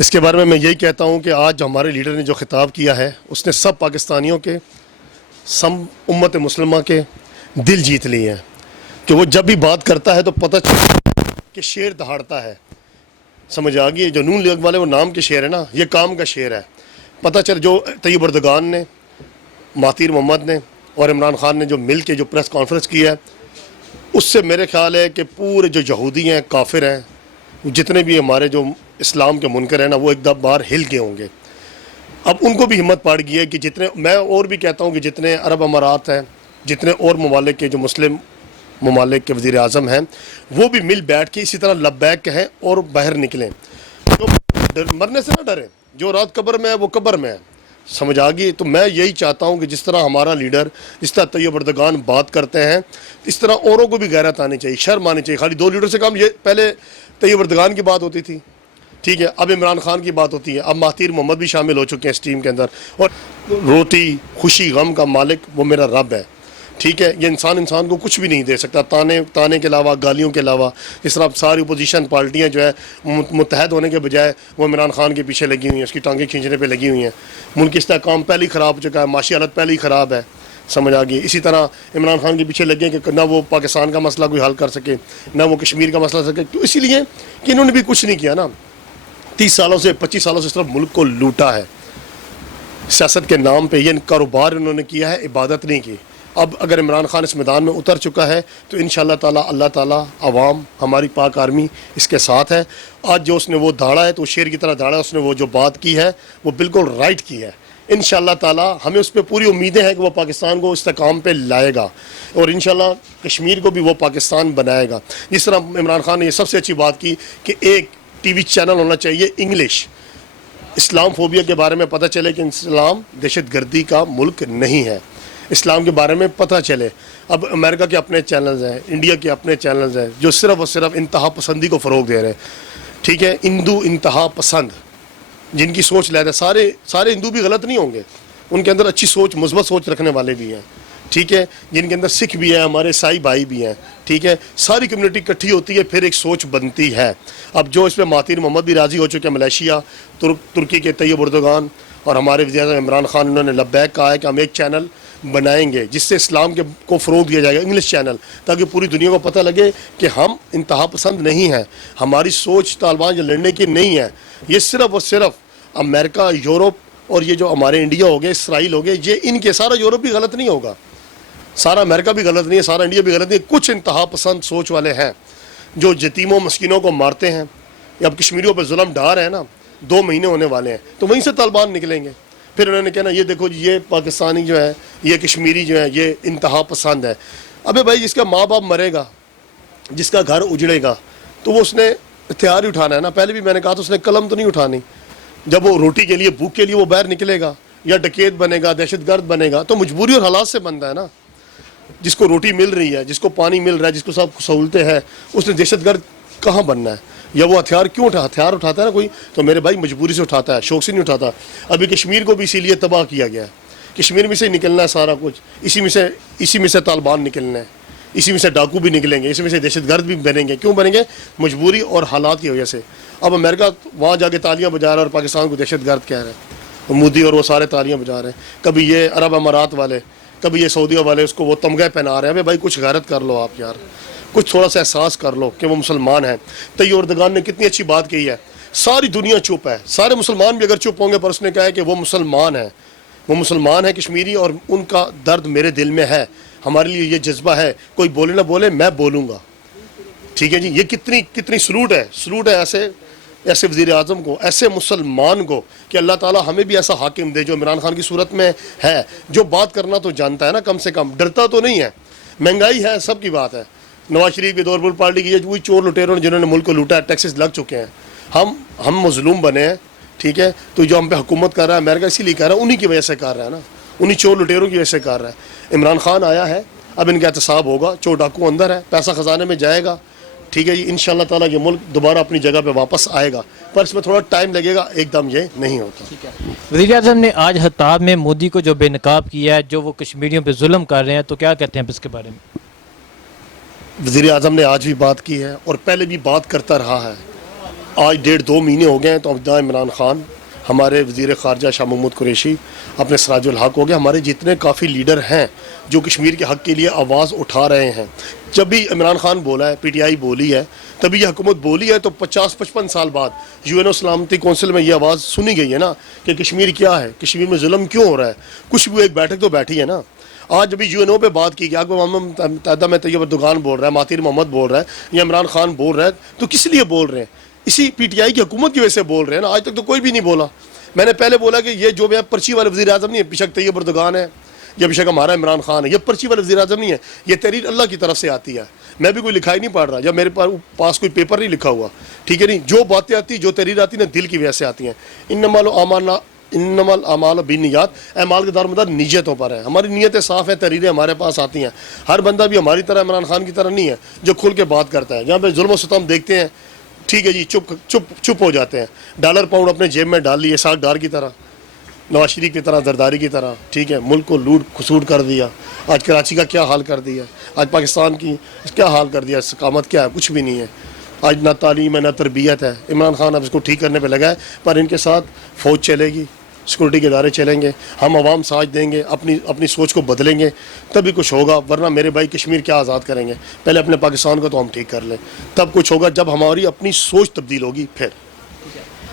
اس کے بارے میں یہی کہتا ہوں کہ آج جو ہمارے لیڈر نے جو خطاب کیا ہے اس نے سب پاکستانیوں کے سب امت مسلمہ کے دل جیت لیے ہیں کہ وہ جب بھی بات کرتا ہے تو پتہ چلتا کہ شیر دہاڑتا ہے. سمجھ آ گئی. جو نون لیگ والے وہ نام کے شیر ہے نا, یہ کام کا شیر ہے. پتہ چل جو طیب اردگان نے, مہاتیر محمد نے اور عمران خان نے جو مل کے جو پریس کانفرنس کی ہے, اس سے میرے خیال ہے کہ پورے جو یہودی ہیں, کافر ہیں, جتنے بھی ہمارے جو اسلام کے منکر ہیں نا, وہ ایک دم بار ہل گئے ہوں گے. اب ان کو بھی ہمت پڑ گئی ہے کہ جتنے, میں اور بھی کہتا ہوں کہ جتنے عرب امارات ہیں, جتنے اور ممالک کے جو مسلم ممالک کے وزیر اعظم ہیں, وہ بھی مل بیٹھ کے اسی طرح لبیک کہیں اور باہر نکلیں. جو مرنے سے نہ ڈریں, جو رات قبر میں ہے وہ قبر میں ہے. سمجھ آ گئی. تو میں یہی چاہتا ہوں کہ جس طرح ہمارا لیڈر, جس طرح طیب اردگان بات کرتے ہیں, اس طرح اوروں کو بھی غیرت آنی چاہیے, شرم آنی چاہیے. خالی دو لیڈر سے کام, یہ پہلے طیب اردگان کی بات ہوتی تھی, ٹھیک ہے, اب عمران خان کی بات ہوتی ہے, اب مہاتیر محمد بھی شامل ہو چکے ہیں اس ٹیم کے اندر. اور روٹی خوشی غم کا مالک وہ میرا رب ہے, ٹھیک ہے. یہ انسان کو کچھ بھی نہیں دے سکتا, تانے کے علاوہ, گالیوں کے علاوہ. جس طرح ساری اپوزیشن پارٹیاں جو ہے متحد ہونے کے بجائے وہ عمران خان کے پیچھے لگی ہوئی ہیں, اس کی ٹانگیں کھینچنے پہ لگی ہوئی ہیں. ملک کی استحکام پہلے ہی خراب ہو چکا ہے, معاشی حالت پہلے ہی خراب ہے. سمجھ آ گئی. اسی طرح عمران خان کے پیچھے لگے کہ نہ وہ پاکستان کا مسئلہ کوئی حل کر سکے, نہ وہ کشمیر کا مسئلہ سکے. تو اسی لیے کہ انہوں نے بھی کچھ نہیں کیا نا, 30 سالوں سے 25 سالوں سے اس طرف ملک کو لوٹا ہے سیاست کے نام پہ. یہ کاروبار انہوں نے کیا ہے, عبادت نہیں کی. اب اگر عمران خان اس میدان میں اتر چکا ہے تو انشاءاللہ تعالی اللہ تعالی, عوام, ہماری پاک آرمی اس کے ساتھ ہے. آج جو اس نے وہ دھاڑا ہے تو شیر کی طرح دھاڑا, اس نے وہ جو بات کی ہے وہ بالکل رائٹ کی ہے. انشاءاللہ تعالی ہمیں اس پہ پوری امیدیں ہیں کہ وہ پاکستان کو استحکام پہ لائے گا, اور انشاءاللہ کشمیر کو بھی وہ پاکستان بنائے گا. جس طرح عمران خان نے یہ سب سے اچھی بات کی کہ ایک ٹی وی چینل ہونا چاہیے انگلش, اسلام فوبیا کے بارے میں پتہ چلے کہ اسلام دہشت گردی کا ملک نہیں ہے, اسلام کے بارے میں پتہ چلے. اب امریکہ کے اپنے چینلز ہیں, انڈیا کے اپنے چینلز ہیں جو صرف اور صرف انتہا پسندی کو فروغ دے رہے ہیں, ٹھیک ہے. ہندو انتہا پسند جن کی سوچ لیتے ہیں, سارے ہندو بھی غلط نہیں ہوں گے, ان کے اندر اچھی سوچ, مثبت سوچ رکھنے والے بھی ہیں, ٹھیک ہے. جن کے اندر سکھ بھی ہیں, ہمارے عیسائی بھائی بھی ہیں, ٹھیک ہے. ساری کمیونٹی اکٹھی ہوتی ہے, پھر ایک سوچ بنتی ہے. اب جو اس پہ مہاتیر محمد بھی راضی ہو چکے ہیں, ملیشیا, ترکی کے طیب اردگان اور ہمارے وزیر اعظم عمران خان, انہوں نے لبیک کہا ہے کہ ہم ایک چینل بنائیں گے جس سے اسلام کو فروغ دیا جائے گا, انگلش چینل, تاکہ پوری دنیا کو پتہ لگے کہ ہم انتہا پسند نہیں ہیں, ہماری سوچ طالبان جو لڑنے کی نہیں ہے. یہ صرف اور صرف امریکہ, یورپ اور یہ جو ہمارے انڈیا ہو گئے, اسرائیل ہو گئے, یہ ان کے, سارا یورپ بھی غلط نہیں ہوگا, سارا امریکہ بھی غلط نہیں ہے, سارا انڈیا بھی غلط نہیں ہے. کچھ انتہا پسند سوچ والے ہیں جو یتیموں مسکینوں کو مارتے ہیں. اب کشمیریوں پہ ظلم ڈھا رہے ہیں نا, 2 مہینے ہونے والے ہیں, تو وہیں سے طالبان نکلیں گے. پھر انہوں نے کہنا یہ دیکھو جی, یہ پاکستانی جو ہے, یہ کشمیری جو ہے, یہ انتہا پسند ہے. ابے بھائی, جس کا ماں باپ مرے گا, جس کا گھر اجڑے گا, تو وہ اس نے ہتھیار ہی اٹھانا ہے نا. پہلے بھی میں نے کہا تو اس نے قلم تو نہیں اٹھانی. جب وہ روٹی کے لیے, بھوک کے لیے وہ باہر نکلے گا, یا ڈکیت بنے گا, دہشت گرد بنے گا, تو مجبوری اور حالات سے بنتا ہے نا. جس کو روٹی مل رہی ہے, جس کو پانی مل رہا ہے, جس کو سب سہولتیں ہیں, اس نے دہشت گرد کہاں بننا ہے؟ یا وہ ہتھیار کیوں ہتھیار اٹھاتا ہے نا کوئی, تو میرے بھائی مجبوری سے اٹھاتا ہے, شوق سے نہیں اٹھاتا. ابھی کشمیر کو بھی اسی لیے تباہ کیا گیا ہے. کشمیر میں سے نکلنا ہے سارا کچھ, اسی میں سے طالبان نکلنا ہے, اسی میں سے ڈاکو بھی نکلیں گے, اسی میں سے دہشت گرد بھی بنیں گے. کیوں بنیں گے؟ مجبوری اور حالات کی وجہ سے. اب امریکہ وہاں جا کے تالیاں بجا رہا ہے اور پاکستان کو دہشت گرد کہہ رہا ہے, مودی اور وہ سارے تالیاں بجا رہے ہیں. کبھی یہ عرب امارات والے, کبھی یہ سعودیہ والے اس کو وہ تمغے پہنا رہے ہیں. بھائی کچھ غیرت کر لو آپ یار, کچھ تھوڑا سا احساس کر لو کہ وہ مسلمان ہیں. طیب اردگان نے کتنی اچھی بات کہی ہے, ساری دنیا چپ ہے, سارے مسلمان بھی اگر چپ ہوں گے, پر اس نے کہا ہے کہ وہ مسلمان ہیں, وہ مسلمان ہیں کشمیری, اور ان کا درد میرے دل میں ہے. ہمارے لیے یہ جذبہ ہے, کوئی بولے نہ بولے, میں بولوں گا, ٹھیک ہے جی. یہ کتنی سلوٹ ہے ایسے وزیر اعظم کو, ایسے مسلمان کو, کہ اللہ تعالیٰ ہمیں بھی ایسا حاکم دے جو عمران خان کی صورت میں ہے, جو بات کرنا تو جانتا ہے نا, کم سے کم ڈرتا تو نہیں ہے. مہنگائی ہے, سب کی بات ہے. نواز شریف کی دور پارٹی کی وہی چور لٹیروں جنہوں نے ملک کو لوٹا ہے, ٹیکسز لگ چکے ہیں. ہم مظلوم بنے ہیں, ٹھیک ہے. تو جو ہم پہ حکومت کر رہا ہے امریکہ, اسی لیے کر رہا ہے, انہی کی وجہ سے کر رہا ہے نا, انہی چور لٹیروں کی وجہ سے کر رہا ہے. عمران خان آیا ہے, اب ان کا احتساب ہوگا. چور ڈاکو اندر ہے, پیسہ خزانے میں جائے گا, ٹھیک ہے جی. انشاءاللہ تعالیٰ یہ ملک دوبارہ اپنی جگہ پہ واپس آئے گا, پر اس میں تھوڑا ٹائم لگے گا, ایک دم یہ نہیں ہوتا. وزیر اعظم نے آج خطاب میں مودی کو جو بے نقاب کیا ہے, جو وہ کشمیریوں پہ ظلم کر رہے ہیں, تو کیا کہتے ہیں اس کے بارے میں؟ وزیر اعظم نے آج بھی بات کی ہے اور پہلے بھی بات کرتا رہا ہے. آج 1.5-2 مہینے ہو گئے ہیں تو ابدا عمران خان، ہمارے وزیر خارجہ شاہ محمود قریشی، اپنے سراج الحق ہو گئے، ہمارے جتنے کافی لیڈر ہیں جو کشمیر کے حق کے لیے آواز اٹھا رہے ہیں. جب بھی عمران خان بولا ہے، پی ٹی آئی بولی ہے، تبھی یہ حکومت بولی ہے، تو 50-55 سال بعد یو این او سلامتی کونسل میں یہ آواز سنی گئی ہے نا کہ کشمیر کیا ہے، کشمیر میں ظلم کیوں ہو رہا ہے. کچھ بھی ایک بیٹھک تو بیٹھی ہے نا. آج جب یو این او پہ بات کی گئی، اقوام متحدہ میں طیب اردگان بول رہا ہے، مہاتیر محمد بول رہا ہے، یا عمران خان بول رہا ہے، تو کس لیے بول رہے ہیں؟ اسی پی ٹی آئی کی حکومت کی وجہ سے بول رہے ہیں نا. آج تک تو کوئی بھی نہیں بولا. میں نے پہلے بولا کہ یہ جو پرچی والے وزیر اعظم نہیں ہے، بے شک طیب اردگان ہے یا بے شک ہمارا عمران خان ہے، یہ پرچی والے وزیر اعظم نہیں ہے، یہ تحریر اللہ کی طرف سے آتی ہے. میں بھی کوئی لکھائی نہیں پڑھ رہا، یا میرے پاس کوئی پیپر نہیں لکھا ہوا، ٹھیک ہے نہیں. جو باتیں آتی، جو تحریر آتی نا، دل کی وجہ سے آتی ہیں. انما الاعمال بالنیات، اعمال کے دار مدار نیتوں پر ہے. ہماری نیتیں صاف ہیں، تحریریں ہمارے پاس آتی ہیں. ہر بندہ بھی ہماری طرح عمران خان کی طرح نہیں ہے جو کھل کے بات کرتا ہے. جہاں پہ ظلم و ستم دیکھتے ہیں، ٹھیک ہے جی، چپ ہو جاتے ہیں. ڈالر پاؤنڈ اپنے جیب میں ڈال لیے، ساگ ڈار کی طرح، نواز شریف کی طرح، زرداری کی طرح، ٹھیک ہے. ملک کو لوٹ کھسوٹ کر دیا. آج کراچی کا کیا حال کر دیا، آج پاکستان کی کیا حال کر دیا. استقامت کیا ہے؟ کچھ بھی نہیں ہے. آج نہ تعلیم ہے، نہ تربیت ہے. عمران خان اب اس کو ٹھیک کرنے پہ لگا ہے، پر ان کے ساتھ فوج چلے گی، سیکورٹی کے ادارے چلیں گے. ہم عوام ساتھ دیں گے، اپنی سوچ کو بدلیں گے، تبھی کچھ ہوگا. ورنہ میرے بھائی کشمیر کیا آزاد کریں گے؟ پہلے اپنے پاکستان کو تو ہم ٹھیک کر لیں، تب کچھ ہوگا. جب ہماری اپنی سوچ تبدیل ہوگی پھر.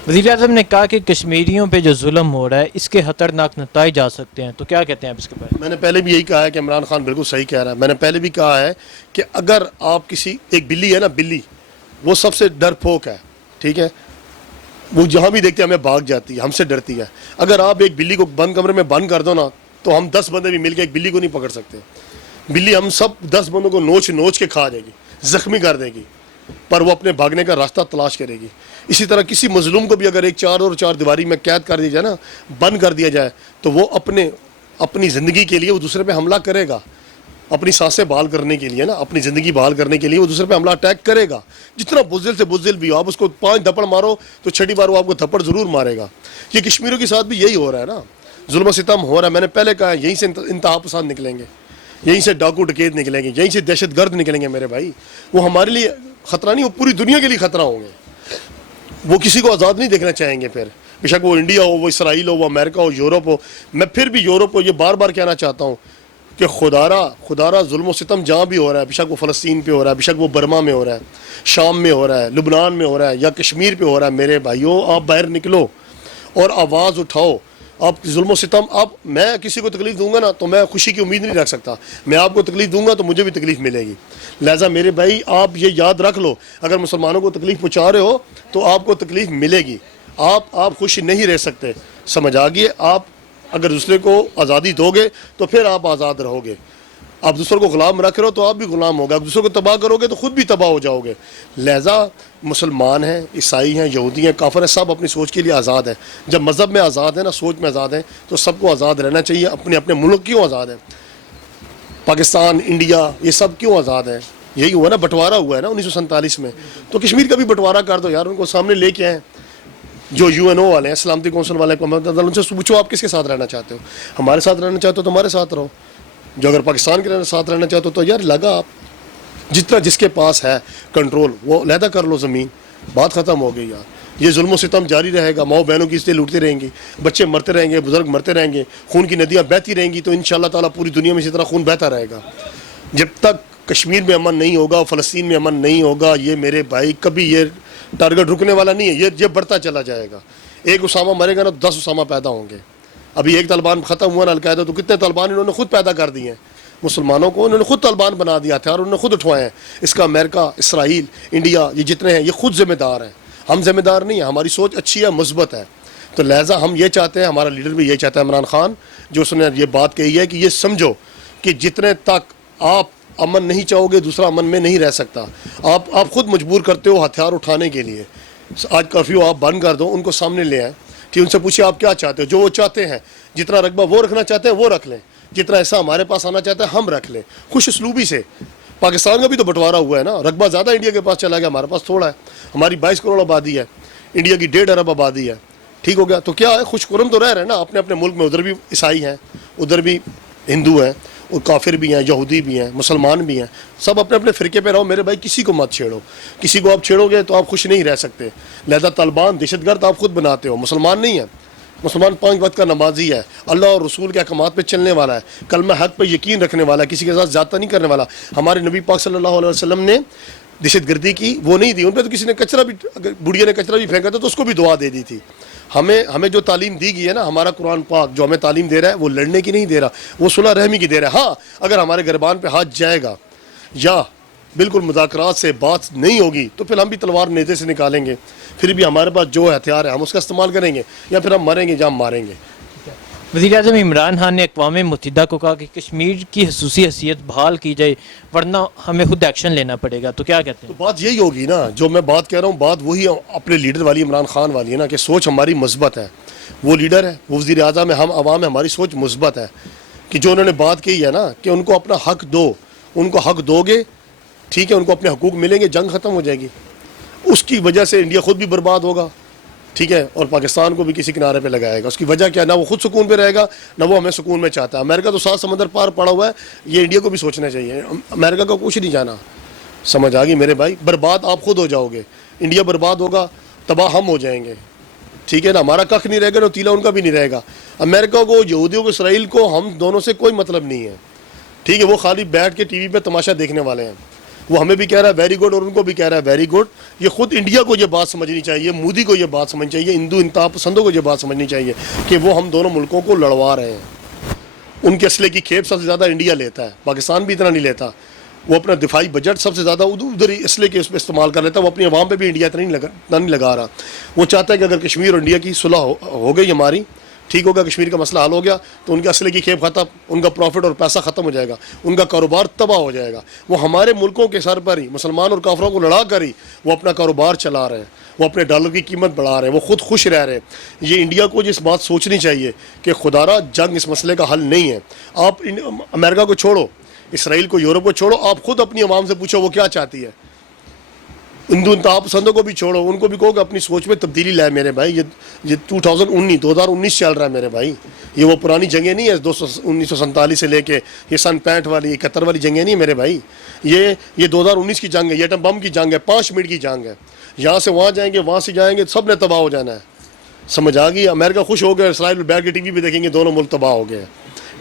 وزیر اعظم نے کہا کہ کشمیریوں پہ جو ظلم ہو رہا ہے اس کے خطرناک نتائج آ سکتے ہیں، تو کیا کہتے ہیں آپ اس کے بارے میں؟ میں نے پہلے بھی یہی کہا ہے کہ عمران خان بالکل صحیح کہہ رہا ہے. میں نے پہلے بھی کہا ہے کہ اگر آپ ایک بلی ہے نا، بلی وہ سب سے ڈر پھوک ہے، ٹھیک ہے. وہ جہاں بھی دیکھتے ہیں ہمیں بھاگ جاتی ہے، ہم سے ڈرتی ہے. اگر آپ ایک بلی کو بند کمرے میں بند کر دو نا، تو ہم 10 بندے بھی مل کے ایک بلی کو نہیں پکڑ سکتے. بلی ہم سب 10 بندوں کو نوچ کے کھا دے گی، زخمی کر دے گی، پر وہ اپنے بھاگنے کا راستہ تلاش کرے گی. اسی طرح کسی مظلوم کو بھی اگر ایک چار دیواری میں قید کر دیا جائے نا، بند کر دیا جائے، تو وہ اپنی زندگی کے لیے وہ دوسرے پہ حملہ کرے گا. اپنی سانسیں بحال کرنے کے لیے نا، اپنی زندگی بحال کرنے کے لیے وہ دوسرے پہ حملہ اٹیک کرے گا. جتنا بزدل سے بزدل بھی ہو، آپ اس کو 5 دھپڑ مارو تو 6ٹھی بار وہ آپ کو تھپڑ ضرور مارے گا. یہ کشمیریوں کے ساتھ بھی یہی ہو رہا ہے نا، ظلم و ستم ہو رہا ہے. میں نے پہلے کہا ہے، یہیں سے انتہا پسند نکلیں گے، یہیں سے ڈاکو ڈکیت نکلیں گے، یہیں سے دہشت گرد نکلیں گے میرے بھائی. وہ ہمارے لیے خطرہ نہیں، وہ پوری دنیا کے لیے خطرہ ہوں گے. وہ کسی کو آزاد نہیں دیکھنا چاہیں گے. پھر بے شک وہ انڈیا ہو، وہ اسرائیل ہو، وہ امریکہ ہو، یورپ ہو. میں پھر بھی یورپ کو یہ بار بار کہنا چاہتا ہوں کہ خدارہ ظلم و ستم جہاں بھی ہو رہا ہے، بے شک وہ فلسطین پہ ہو رہا ہے، بے شک وہ برما میں ہو رہا ہے، شام میں ہو رہا ہے، لبنان میں ہو رہا ہے، یا کشمیر پہ ہو رہا ہے، میرے بھائیوں آپ باہر نکلو اور آواز اٹھاؤ. آپ ظلم و ستم، میں کسی کو تکلیف دوں گا نا تو میں خوشی کی امید نہیں رکھ سکتا. میں آپ کو تکلیف دوں گا تو مجھے بھی تکلیف ملے گی. لہٰذا میرے بھائی آپ یہ یاد رکھ لو، اگر مسلمانوں کو تکلیف پہنچا رہے ہو تو آپ کو تکلیف ملے گی. آپ خوش نہیں رہ سکتے. سمجھ آگئے؟ آپ اگر دوسرے کو آزادی دو گے تو پھر آپ آزاد رہو گے. آپ دوسروں کو غلام رکھ رہے ہو تو آپ بھی غلام ہوگا. آپ دوسروں کو تباہ کرو گے تو خود بھی تباہ ہو جاؤ گے. لہٰذا مسلمان ہیں، عیسائی ہیں، یہودی ہیں، کافر ہیں، سب اپنی سوچ کے لیے آزاد ہیں. جب مذہب میں آزاد ہیں نا، سوچ میں آزاد ہیں، تو سب کو آزاد رہنا چاہیے. اپنے ملک کیوں آزاد ہیں؟ پاکستان، انڈیا، یہ سب کیوں آزاد ہیں؟ یہی ہوا نا، بٹوارا ہوا ہے نا 1947 میں. تو کشمیر کا بھی بٹوارا کر دو یار. ان کو سامنے لے کے آئیں، جو یو این او والے ہیں، سلامتی کونسل والے ہیں، ان سے پوچھو آپ کس کے ساتھ رہنا چاہتے ہو. ہمارے ساتھ رہنا چاہتے ہو تو ہمارے ساتھ رہو. جو اگر پاکستان کے ساتھ رہنا چاہتے ہو تو یار لگا آپ جتنا جس کے پاس ہے کنٹرول وہ علیحدہ کر لو زمین. بات ختم ہو گئی یار. یہ ظلم و ستم جاری رہے گا، ماؤں بہنوں کی عزتیں لوٹتے رہیں گی، بچے مرتے رہیں گے، بزرگ مرتے رہیں گے، خون کی ندیاں بہتی رہیں گی. تو انشاءاللہ تعالیٰ پوری دنیا میں اسی طرح خون بہتا رہے گا. جب تک کشمیر میں امن نہیں ہوگا، فلسطین میں امن نہیں ہوگا، یہ میرے بھائی کبھی یہ ٹارگٹ رکنے والا نہیں ہے. یہ بڑھتا چلا جائے گا. ایک اسامہ مرے گا نا تو 10 اسامہ پیدا ہوں گے. ابھی ایک طالبان ختم ہوا نا القاعدہ، تو کتنے طالبان انہوں نے خود پیدا کر دیے ہیں. مسلمانوں کو انہوں نے خود طالبان بنا دیا تھا اور انہوں نے خود اٹھوائے ہیں. اس کا امریکہ، اسرائیل، انڈیا، یہ جتنے ہیں یہ خود ذمہ دار ہیں. ہم ذمہ دار نہیں ہیں. ہماری سوچ اچھی ہے، مثبت ہے. تو لہٰذا ہم یہ چاہتے ہیں، ہمارا لیڈر بھی یہ چاہتا ہے عمران خان، جو اس نے یہ بات کہی ہے کہ یہ سمجھو کہ جتنے تک آپ امن نہیں چاہو گے دوسرا امن میں نہیں رہ سکتا. آپ خود مجبور کرتے ہو ہتھیار اٹھانے کے لیے. آج کرفیو آپ بند کر دو، ان کو سامنے لے آئیں کہ ان سے پوچھیں آپ کیا چاہتے ہو. جو وہ چاہتے ہیں، جتنا رقبہ وہ رکھنا چاہتے ہیں وہ رکھ لیں، جتنا ایسا ہمارے پاس آنا چاہتے ہیں ہم رکھ لیں، خوش اسلوبی سے. پاکستان کا بھی تو بٹوارا ہوا ہے نا. رقبہ زیادہ انڈیا کے پاس چلا گیا، ہمارے پاس تھوڑا ہے. ہماری 22 کروڑ آبادی ہے، انڈیا کی 1.5 ارب آبادی ہے. ٹھیک ہو گیا تو کیا ہے، خوش قرم تو رہ رہے ہیں نا اپنے ملک میں. ادھر بھی عیسائی ہیں، ادھر بھی ہندو ہیں، وہ کافر بھی ہیں، یہودی بھی ہیں، مسلمان بھی ہیں، سب اپنے اپنے فرقے پہ رہو میرے بھائی، کسی کو مت چھیڑو، کسی کو آپ چھیڑو گے تو آپ خوش نہیں رہ سکتے. لہذا طالبان دہشت گرد آپ خود بناتے ہو، مسلمان نہیں ہیں. مسلمان 5 وقت کا نمازی ہے، اللہ اور رسول کے احکامات پہ چلنے والا ہے، کلمہ حق پہ یقین رکھنے والا ہے، کسی کے ساتھ زیادتہ نہیں کرنے والا. ہمارے نبی پاک صلی اللہ علیہ وسلم نے دہشت گردی کی وہ نہیں دی، ان پہ تو کسی نے کچرا بھی، اگر بڑھیا نے کچرا بھی پھینکا تھا تو اس کو بھی دعا دے دی تھی. ہمیں جو تعلیم دی گئی ہے نا، ہمارا قرآن پاک جو ہمیں تعلیم دے رہا ہے وہ لڑنے کی نہیں دے رہا، وہ صلح رحمی کی دے رہا ہے. ہاں اگر ہمارے گربان پہ ہاتھ جائے گا یا بالکل مذاکرات سے بات نہیں ہوگی تو پھر ہم بھی تلوار نیزے سے نکالیں گے، پھر بھی ہمارے پاس جو ہتھیار ہے ہم اس کا استعمال کریں گے، یا پھر ہم مریں گے یا ہم ماریں گے. وزیر اعظم عمران خان نے اقوام متحدہ کو کہا کہ کشمیر کی خصوصی حیثیت بحال کی جائے ورنہ ہمیں خود ایکشن لینا پڑے گا، تو کیا کہتے تو ہیں؟ بات یہی ہوگی نا جو میں بات کہہ رہا ہوں، بات وہی اپنے لیڈر والی عمران خان والی ہے نا، کہ سوچ ہماری مثبت ہے. وہ لیڈر ہے، وہ وزیر اعظم ہے، ہم عوام ہے، ہماری سوچ مثبت ہے. کہ جو انہوں نے بات کی ہے نا کہ ان کو اپنا حق دو، ان کو حق دو گے ٹھیک ہے، ان کو اپنے حقوق ملیں گے، جنگ ختم ہو جائے گی. اس کی وجہ سے انڈیا خود بھی برباد ہوگا ٹھیک ہے، اور پاکستان کو بھی کسی کنارے پہ لگائے گا. اس کی وجہ کیا، نہ وہ خود سکون پہ رہے گا نہ وہ ہمیں سکون میں چاہتا ہے. امریکہ تو 7 سمندر پار پڑا ہوا ہے، یہ انڈیا کو بھی سوچنا چاہیے. امریکہ کو کچھ نہیں جانا، سمجھ آ گئی میرے بھائی. برباد آپ خود ہو جاؤ گے، انڈیا برباد ہوگا، تباہ ہم ہو جائیں گے ٹھیک ہے نا. ہمارا کخ نہیں رہے گا، تیلا ان کا بھی نہیں رہے گا. امریکہ کو، یہودیوں کو، اسرائیل کو ہم دونوں سے کوئی مطلب نہیں ہے ٹھیک ہے. وہ خالی بیٹھ کے ٹی وی پہ تماشا دیکھنے والے ہیں. وہ ہمیں بھی کہہ رہا ہے ویری گڈ اور ان کو بھی کہہ رہا ہے ویری گڈ. یہ خود انڈیا کو یہ بات سمجھنی چاہیے، مودی کو یہ بات سمجھنی چاہیے، ہندو انتہا پسندوں کو یہ بات سمجھنی چاہیے کہ وہ ہم دونوں ملکوں کو لڑوا رہے ہیں. ان کے اسلحے کی کھیپ سب سے زیادہ انڈیا لیتا ہے، پاکستان بھی اتنا نہیں لیتا. وہ اپنا دفاعی بجٹ سب سے زیادہ ادھر ہی اسلحے کے اس پہ استعمال کر لیتا ہے. وہ اپنی عوام پہ بھی انڈیا اتنا نہیں لگا رہا. وہ چاہتا ہے کہ اگر کشمیر اور انڈیا کی صلح ہو گئی ہماری ٹھیک ہوگا، کشمیر کا مسئلہ حل ہو گیا تو ان کے اسلحے کی کھیپ ختم، ان کا پروفٹ اور پیسہ ختم ہو جائے گا، ان کا کاروبار تباہ ہو جائے گا. وہ ہمارے ملکوں کے سر پر ہی مسلمان اور کافروں کو لڑا کر ہی وہ اپنا کاروبار چلا رہے ہیں، وہ اپنے ڈالر کی قیمت بڑھا رہے ہیں، وہ خود خوش رہ رہے ہیں. یہ انڈیا کو اس بات سوچنی چاہیے کہ خدا را جنگ اس مسئلے کا حل نہیں ہے. آپ امریکہ کو چھوڑو، اسرائیل کو، یورپ کو چھوڑو، آپ خود اپنی عوام سے پوچھو وہ کیا چاہتی ہے. ہندو انتہا پسندوں کو بھی چھوڑو، ان کو بھی کہو کہ اپنی سوچ میں تبدیلی لائے میرے بھائی. یہ 2019 چل رہا ہے میرے بھائی. یہ وہ پرانی جنگیں نہیں ہے 1947 سے لے کے یہ سن 65 والی 71 والی جنگیں نہیں ہے میرے بھائی. یہ 2019 کی جنگ ہے، یہ ایٹم بم کی جنگ ہے، 5 منٹ کی جنگ ہے. یہاں سے وہاں جائیں گے، وہاں سے جائیں گے، سب نے تباہ ہو جانا ہے. سمجھ آ گئی. امریکہ خوش ہو گیا، اسرائیل بیٹھ کے ٹی وی پہ دیکھیں گے دونوں ملک تباہ ہو گئے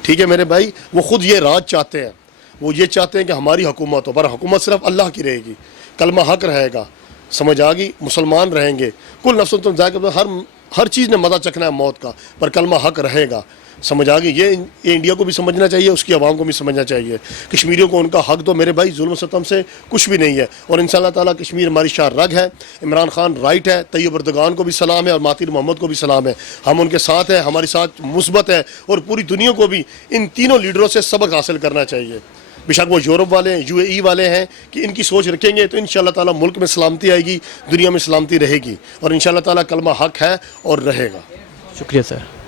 ٹھیک ہے میرے بھائی. وہ خود یہ راج چاہتے ہیں، وہ یہ چاہتے ہیں کہ ہماری حکومت ہو، پر حکومت صرف اللہ کی رہے گی، کلمہ حق رہے گا. سمجھ آ گئی. مسلمان رہیں گے، کل نفس تم ذائقہ، ہر چیز نے مزہ چکھنا ہے موت کا، پر کلمہ حق رہے گا. سمجھ آ گئی. یہ انڈیا کو بھی سمجھنا چاہیے، اس کی عوام کو بھی سمجھنا چاہیے. کشمیریوں کو ان کا حق دو میرے بھائی، ظلم و ستم سے کچھ بھی نہیں ہے. اور انشاءاللہ تعالیٰ کشمیر ہماری شاہ رگ ہے. عمران خان رائٹ ہے، طیب اردگان کو بھی سلام ہے اور مہاتیر محمد کو بھی سلام ہے. ہم ان کے ساتھ ہیں، ہماری ساتھ مثبت ہے، اور پوری دنیا کو بھی ان تینوں لیڈروں سے سبق حاصل کرنا چاہیے. بے شک وہ یورپ والے ہیں، UAE والے ہیں، کہ ان کی سوچ رکھیں گے تو انشاءاللہ تعالیٰ ملک میں سلامتی آئے گی، دنیا میں سلامتی رہے گی، اور انشاءاللہ تعالیٰ کلمہ حق ہے اور رہے گا. شکریہ سر.